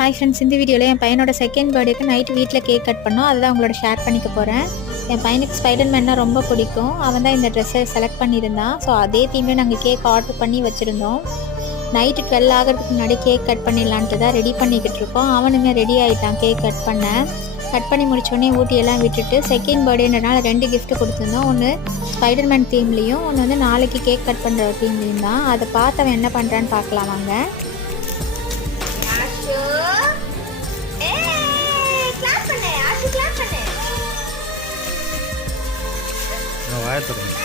Hi friends, இந்த வீடியோவில் என் பையனோட செகண்ட் பர்த்டேக்கு நைட்டு வீட்டில் கேக் கட் பண்ணோம். அதுதான் உங்களோட ஷேர் பண்ணிக்க போகிறேன். என் பையனுக்கு ஸ்பைடர்மேன்னா ரொம்ப பிடிக்கும். அவன் தான் இந்த ட்ரெஸ்ஸை செலக்ட் பண்ணியிருந்தான். ஸோ அதே தீம்லேயே நாங்கள் கேக் ஆர்டர் பண்ணி வச்சுருந்தோம். நைட்டு 12 ஆகிறதுக்கு முன்னாடி கேக் கட் பண்ணிடலான்ட்டு தான் ரெடி பண்ணிக்கிட்டு இருக்கோம். அவனுமே ரெடி ஆகிட்டான் கேக் கட் பண்ண. கட் பண்ணி முடிச்சோடனே ஊட்டியெல்லாம் விட்டுட்டு செகண்ட் பர்த்டேன்றனால 2 கிஃப்ட் கொடுத்துருந்தோம். ஒன்று ஸ்பைடர்மேன் தீம்லேயும், ஒன்று வந்து நாளைக்கு கேக் கட் பண்ணுற தீம்லேயும் தான். அதை பார்த்து அவன் என்ன பண்ணுறான்னு பார்க்கலாம் வாங்க. வாயத்துறேன்